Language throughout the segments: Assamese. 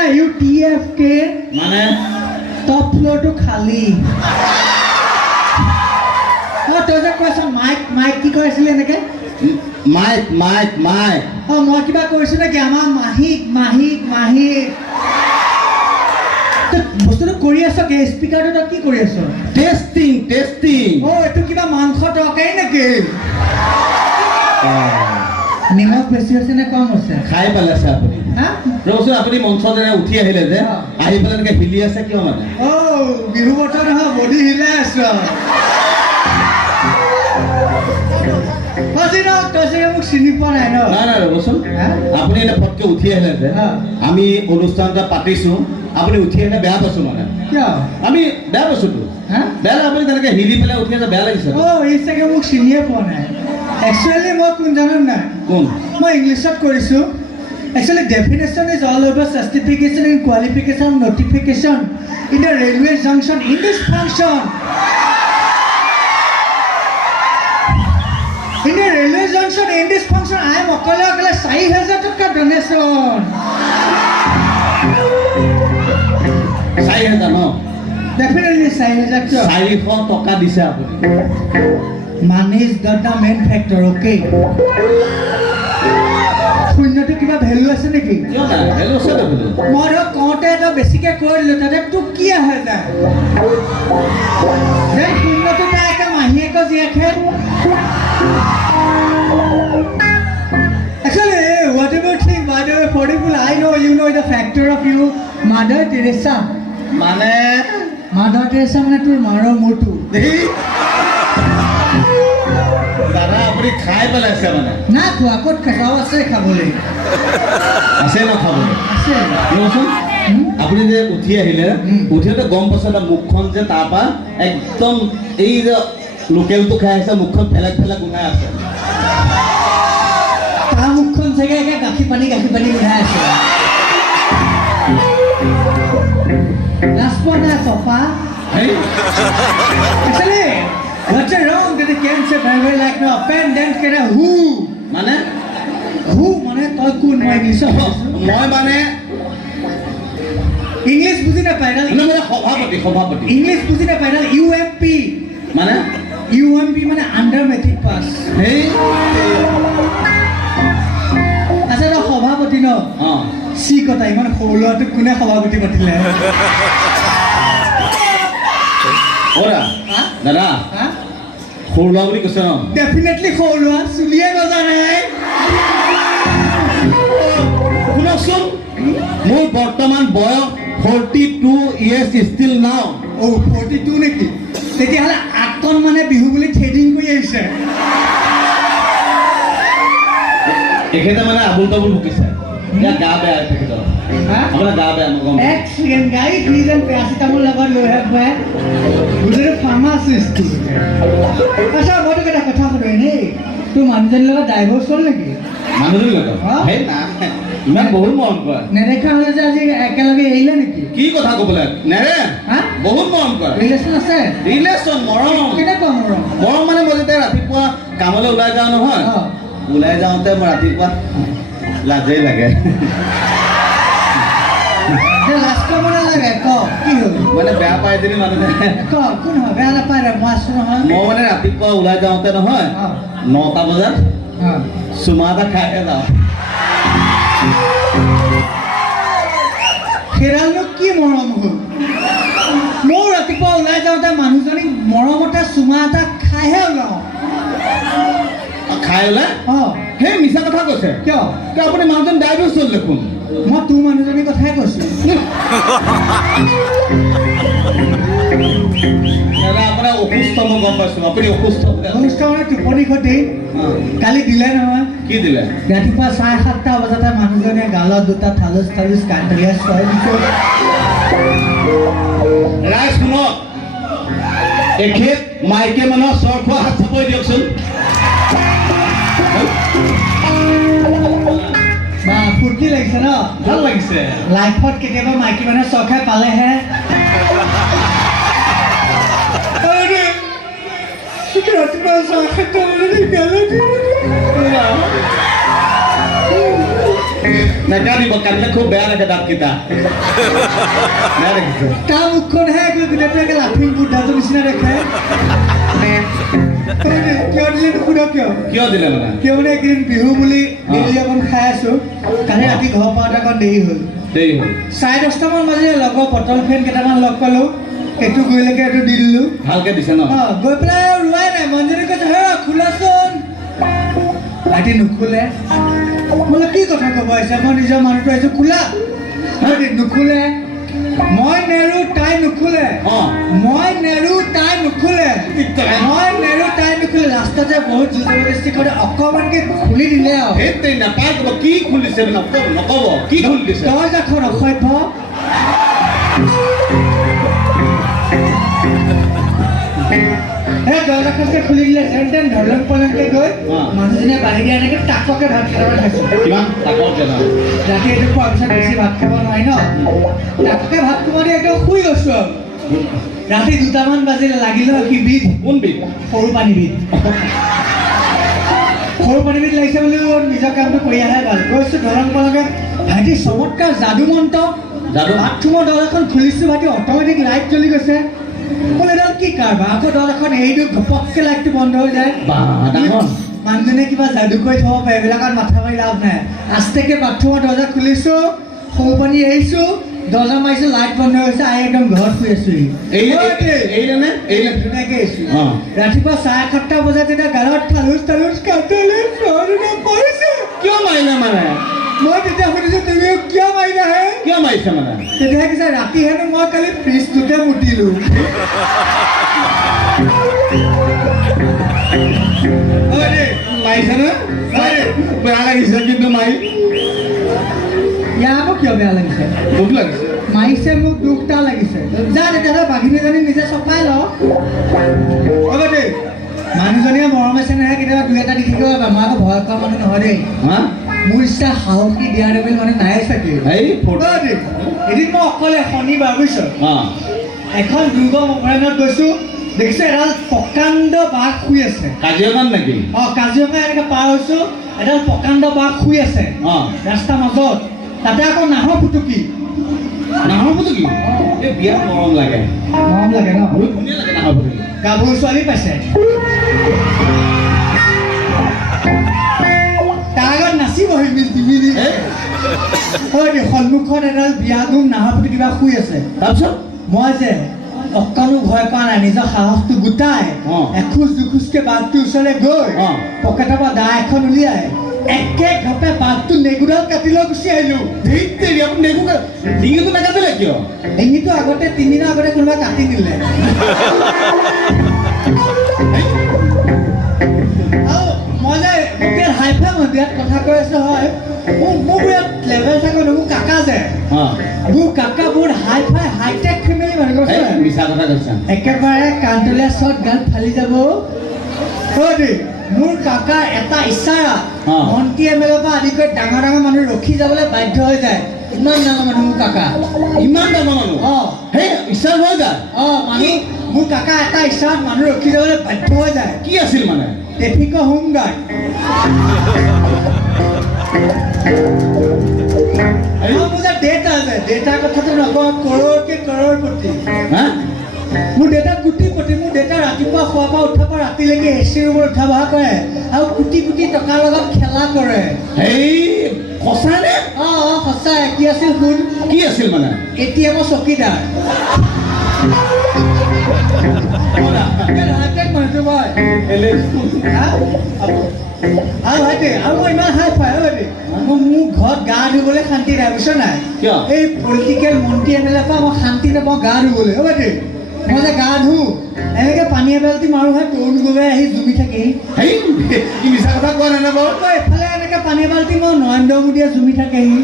না ইউ TFK মানে টপ ফ্লোৰটো খালী তই যে কৈছ মাইক কি কৈ আছিলি এনেকে মাইক মই কিবা কৈছো নেকি আমাৰ মাহিক বস্তুটো কৰি আছ কে স্পিকাৰটো তই কি কৰি আছ টেষ্টিং এইটো কিবা মাংস তৰকাৰী নেকি নিমখ বেছি হৈছে নে কম হৈছে খাই পেলাইছে আপুনি ৰচোন আপুনি মঞ্চত উঠি আহিলে যে আহি পেলাই এনেকে হিলি আছে কিয় মানে বিহু বতৰ নহয় বডি হিলাই আছ মোক চিনি পোৱা নাই নাই ৰ'বচোন আপুনি এনে ফটকে উঠি আহিলে যে আমি অনুষ্ঠান এটা পাতিছো আপুনি উঠি আহিলে বেয়া পাইছো মানে আমি বেয়া পাইছোতো বেয়া আপুনি তেনেকে হিলি পেলাই উঠি আহিলে বেয়া লাগিছে এই চাগে মোক চিনিয়ে পোৱা নাই একচুৱেলি মই কোন জানো নাই মই ইংলিছত কৰিছোঁ Actually, definition is all about justification and qualification, notification in the railway junction in this function. In the railway junction in this function, I am okale 4,000 taka donation. 4,000 no? Definitely 4,000. 400 taka dise apuni. Money is not the main factor, okay? শূন্যটো কিবা ভ্যালু আছে নেকি কিয় না ভ্যালু আছে তো মই কওঁতে এটা বেছিকে কৈ দিলো তাতে তো কি আহে যায় যে শূন্যটো তাকে মাহিয়েক জিয়াখে Actually, whatever thing, whatever for people, I know you know the factor of you, Mother Teresa. মানে Mother Teresa মানে তোৰ মাৰৰ মোৰটো দাদা আপুনি খাই পেলাইছে মানে না খোৱা ক'ত খাও আছে খাবলৈ আছে না খাবলৈ আছে ৰচোন আপুনি যে উঠি আহিলে উঠিতে গম পাইছে না মুখখন যে তাৰপা একদম এই যে লোকেলটো খাই আছে মুখখন ফেলাক গুনাই আছে তাৰ মুখখন চাগে একে গাখীৰ পানী গুনাই আছে লাস্পনা চফা actually what's wrong that they can say very like no pen then can who মানে তই কোন মই মই মানে ইংলিশ বুজি নাপায় না মানে সভাপতি ইংলিশ বুজি নাপায় না UMP মানে মানে আন্ডার মেট্রিক পাস হেই আচ্ছা তো সভাপতি ন সি কথা ইমান সৰু ল'ৰাটোক কোনে সভাপতি পাতিলে ওৰা দাদা সৰু ল'ৰা বুলি কৈছে ন ডেফিনেটলি সৰু ল'ৰা চুলিয়ে নাজানে শুনকচোন মোৰ বৰ্তমান বয়স 42 years still now 42 নেকি তেতিয়াহ'লে আটন মানে বিহু বুলি থ্ৰেডিং কৰি আহিছে এখেতে মানে আবুল তাবুল মুকিছে ইয়া গা বেয়া তেখেত আপোনাৰ গা বেয়া মই গম এক সেকেন্ড গাই ফ্ৰিজন পেৰাচিটামল লগত লৈ আহে বুজিলে ফাৰ্মাচিষ্ট আচ্ছা মই তোক এটা কথা সুধো এনে তোৰ মানুহজনীৰ লগত ডাইভৰ্চ হ'ল নেকি মানুহজনীৰ লগত হে না ইমান বহুত মৰম কৰে নেদেখা হ'লে যে আজি একেলগে এৰিলে নেকি কি কথা ক'বলৈ নেৰে বহুত মৰম কৰে ৰিলেশ্যন আছে ৰিলেশ্যন মৰম কেনেকুৱা মৰম মানে মই যেতিয়া ৰাতিপুৱা কামলৈ ওলাই যাওঁ নহয় ওলাই যাওঁতে মই ৰাতিপুৱা লাজেই লাগে লাষ্ট মানে লাগে কি হ'ল মানে বেয়া পাই যদি মানুহে কোন হয় বেয়া নাপায় মই আছো নহয় মই মানে ৰাতিপুৱা ওলাই যাওঁতে নহয় 9টা বজাত চুমা এটা খাইহে যাওঁ সেইডালনো কি মৰম হ'ল মই ৰাতিপুৱা ওলাই যাওঁতে মানুহজনীক মৰমতে চুমা এটা খাইহে ওলাওঁ খাই ওলাই সেই মিছা কথা কৈছে কিয় আপুনি মানুহজন ডাইভৰ্চ হ'ল দেখোন মই তোৰ মানুহজনীৰ কথাই কৈছোঁ দাদা আপোনাৰ অসুস্থ মই গম পাইছোঁ আপুনি অসুস্থ মানে টোপনি ক্ষতি কালি দিলে নহয় কি দিলে ৰাতিপুৱা 7:30 বজাতে মানুহজনে গালত দুটা থালুচ কাণ্টলীয়া চয় ৰাইজ শুনক এখেত মাইকী মানুহৰ চৰ খোৱা হাত চাপৰি দিয়কচোন বা ফূৰ্তি লাগিছে ন ভাল লাগিছে লাইফত কেতিয়াবা মাইকী মানুহে চৰ খাই পালেহে ৰাতিপুৱা 7:30 বজাত নাকাটিব কাটিলে খুব বেয়া লাগে দাঁতকেইটা বেয়া দেখিছে তাৰ মুখখনহে গোটেইটোৱে লাফিং বুদ্ধাটোৰ নিচিনা দেখে কিয় দিলে নুসুধ কিয় দিলে মানে কিয় মানে এইকেইদিন বিহু বুলি ডেইলি অকণ খাই আছো কালি ৰাতি ঘৰ পাওঁতে অকণ দেৰি হ'ল 10:30মান বাজিলে লগৰ বটল ফেন কেইটামান লগ পালোঁ এইটো গৈলৈকে এইটো দি দিলোঁ ভালকে দিছে ন গৈ পেলাই আৰু ৰোৱাই নাই মঞ্জুৰি কৈছে হে খোলাচোন ভাইটি নুখোলে বোলে কি কথা ক'ব আহিছে মই নিজৰ মানুহটো আহিছোঁ খোলা ভাইটি নুখোলে মই নেৰো তাই নুখোলে মই নেৰো তাই নুখোলে ৰাস্তাতে বহুত জবৰদস্তি কৰে অকণমানকে খুলি দিলে আৰু সেইটোৱে নাপায় ক'ব কি খুলিছে নক'ব কি খুলি দিছে দৰ্জাখন অসভ্য সেই দৰ্জাখনকে খুলি দিলে যেন তেন ধৰলং পলংকে গৈ মানুহজনীয়ে বাঢ়ি দিয়া এনেকৈ টাককে ভাত খাব খাইছোঁ কিমান টাককে ৰাতি এইটো খোৱাৰ পিছত বেছি ভাত খাব নোৱাৰি ন টাককে ভাত খাব দি একদম শুই গৈছোঁ আৰু ৰাতি 2টামান বাজিলে লাগিলে কি বিধ কোন বিধ সৰু পানীবিধ লাগিছে বুলি নিজৰ কামটো কৰি আহে ভাল গৈছোঁ ধৰং পলংকে ভাইটি চমৎকাৰ যাদু মন্ত্ৰ বাথৰুমৰ দৰ্জাখন খুলিছোঁ ভাইটি অট'মেটিক লাইট জ্বলি গৈছে বোলে এডাল কি কাৰবাৰ আকৌ দৰ্জাখন এৰিটো ঘপককৈ লাইটটো বন্ধ হৈ যায় মানুহজনে কিবা যাদু কৰি থ'ব পাৰে এইবিলাকত মাথা মাৰি লাভ নাই আস্তেকে বাথৰুমৰ দৰ্জা খুলিছোঁ সৰু পানী এৰিছোঁ দৰ্জা মাৰিছোঁ লাইট বন্ধ হৈছে আহি একদম ঘৰত শুই আছোঁ ধুনীয়াকৈ আহিছোঁ ৰাতিপুৱা 7:30 বজাত যেতিয়া গালত থালুচ কাটিলে পৰিছে কিয় মাৰিলে মানে মই তেতিয়া সুধিছোঁ তুমি কিয় মাৰিলা হে কিয় মাৰিছে মানে তেতিয়া কৈছে ৰাতি হেনো মই কালি ফ্ৰিজটোতে মুতিলোঁ মাৰিছে নে বেয়া লাগিছে কিন্তু মাৰি ইয়াৰ আকৌ কিয় বেয়া লাগিছে দুখ লাগিছে মাৰিছে মোক দুখটা লাগিছে যা তেতিয়াহ'লে বাঘিনীজনী নিজে চপাই ল দেই মানুহজনীয়ে মৰম আছে নহয় কেতিয়াবা 2-এটা দি থাকিব মই আকৌ ভয় খোৱা মানুহ নহয় দেই মোৰ ইচ্ছা সাহসী দিয়া লেবেল মানে নাই চাগে এদিন মই অকলে শনিবাৰ বুজিছ এখন দুৰ্গ অভয়াৰণ্যত গৈছোঁ দেখিছোঁ এডাল প্ৰকাণ্ড বাঘ শুই আছে কাজিৰঙাত নেকি কাজিৰঙা এনেকৈ পাৰ হৈছোঁ এডাল প্ৰকাণ্ড বাঘ শুই আছে ৰাস্তাৰ মাজত তাতে আকৌ নাহৰ ফুটুকি এই বিয়াত মৰম লাগে ন বহুত ধুনীয়া লাগে নাহৰ ফুটুকি গাভৰু ছোৱালী পাইছে তাৰ আগত নাচিবহি মিলি সন্মুখত এডাল বিয়া ধুম নাহৰ ফুটুকি কিবা শুই আছে তাৰপিছত মই যে অকণো ভয় কৰা নাই নিজৰ সাহসটো গোটাই এখোজ দুখোজকে বাঘটোৰ ওচৰলৈ গৈ পকেটৰ পৰা দা এখন উলিয়াই একে ঘপে বাঘটো নেগুডাল কাটি লৈ গুচি আহিলোঁ ডিঙিটো নাকাটিলে কিয় ডিঙিটো আগতে 3 দিনৰ আগতে কোনোবা কাটি দিলে মই যে বিৰাট হাইফাই মই বিৰাট কথা কৈ আছোঁ হয় মোৰ বিৰাট লেভেল থাকে মোৰ কাকা যে মোৰ কাকা বহুত হাইফাই হাইটেক ফেমিলি মানুহ মিছা কথা কৈছা একেবাৰে কাণতলীয়া চট গাল ফালি যাব দেই মোৰ কাকা এটা ইচ্ছাৰা মন্ত্ৰী MLA পৰা আদি কৰি ডাঙৰ মানুহ ৰখি যাবলৈ বাধ্য হৈ যায় ইমান ডাঙৰ মানুহ মোৰ কাকা ইমান ডাঙৰ মানুহ সেই ইচ্ছা হৈ যায় মানুহ মোৰ কাকা এটা ইচ্ছাত মানুহ ৰখি যাবলৈ বাধ্য হৈ যায় কি আছিল মানে ট্ৰেফিকৰ হোমগাৰ্ড মোৰ যে দেউতা আছে দেউতাৰ কথাটো নকওঁ কৰোৰপতি মোৰ দেউতা কোটিপতি মোৰ দেউতা ৰাতিপুৱা খোৱাৰ পৰা উঠাৰ পৰা ৰাতিলৈকে AC ৰুমত উঠা বহা কৰে আৰু কোটি টকাৰ লগত খেলা কৰে সঁচানে সঁচাই কি আছিল শুন কি আছিল মানে ATM চকীদাৰ মানুহটো মই আৰু ভাইটি আৰু মই ইমান হাই পাই মোৰ ঘৰত গা ধুবলৈ শান্তি নাই বুজিছ নাই এই পলিটিকেল মন্ত্ৰী MLA পৰা মই শান্তি নাপাওঁ গা ধুবলৈ ভাইটি মই যে গা ধুওঁ এনেকৈ পানী এবাল্টি মাৰোঁ হয় তৰুণ গগৈ আহি জুমি থাকেহি মিছা কথা কোৱা নাই বাৰু এফালে এনেকৈ পানী এবাল্টি মই নৰেন্দ্ৰ মোদীয়ে জুমি থাকেহি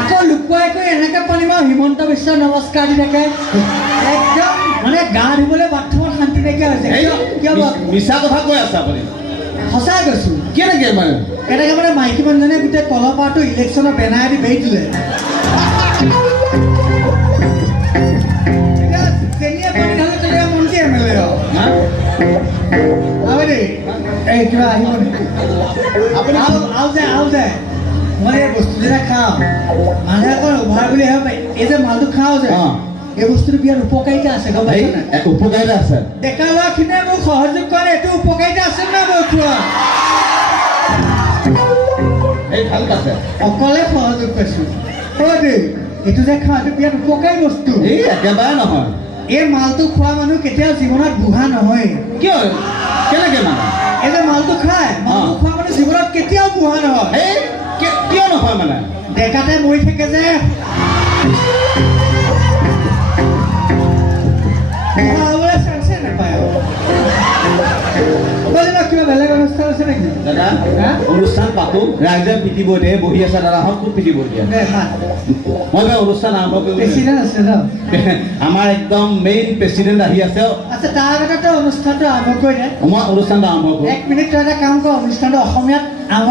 আকৌ লুকুৱাই কৰি এনেকৈ পানী মাৰোঁ হিমন্ত বিশ্ব নমস্কাৰ দি থাকে একদম মানে গা ধুবলৈ বাথৰুমত শান্তি নাইকিয়া হৈছে কিয় মিছা কথা কৈ আছে আপুনি সঁচাই কৈছোঁ কেনেকৈ মানে কেনেকৈ মানে মাইকী মানুহজনে গোটেই তলৰ পাৰটো ইলেকশ্যনৰ বেনাৰ দি বেৰি দিলে মন্ত্ৰী MLA কিবা আহিব নেকি আৰু যে মই এই বস্তু যেটা খাওঁ মানুহে অকল অভাৰ বুলি ভাবে এই যে মালটো খাওঁ যে এই বস্তুটো বিৰাট উপকাৰিতা আছে গম এই পাইছা নাই উপকাৰিতা আছে ডেকা ল'ৰাখিনিয়ে মোক সহযোগ কৰে এইটো উপকাৰিতা আছে নাই মই খোৱা এই ভাল আছে অকলে সহযোগ পাইছোঁ অ' দেই এইটো যে খাওঁ এইটো বিৰাট উপকাৰী বস্তু এই একেবাৰে নহয় এই মালটো খোৱা মানুহ কেতিয়াও জীৱনত বুঢ়া নহয় কিয় কেনেকে মানে এই যে মালটো খায় মালটো খোৱা মানুহ জীৱনত কেতিয়াও বুঢ়া নহয় এই কিয় নহয় মানে ডেকাতে মৰি থাকে যে বুঢ়া হ'বলৈ চান্সে নাপায় কিবা বেলেগ অনুষ্ঠান আছে নেকি দাদা অনুষ্ঠান পাতো ৰাইজে পিটিব দিয়ে বহি আছে দাদাহঁত খুব পিটিব দিয়ে মই বাৰু অনুষ্ঠান আৰম্ভ কৰিব প্ৰেচিডেণ্ট আছে ন আমাৰ একদম মেইন প্ৰেচিডেণ্ট আহি আছে আচ্ছা তাৰ আগতে অনুষ্ঠানটো আৰম্ভ কৰি দে মই অনুষ্ঠানটো আৰম্ভ কৰোঁ 1 মিনিট তই এটা কাম কৰ অনুষ্ঠানটো অসমীয়াত আৰম্ভ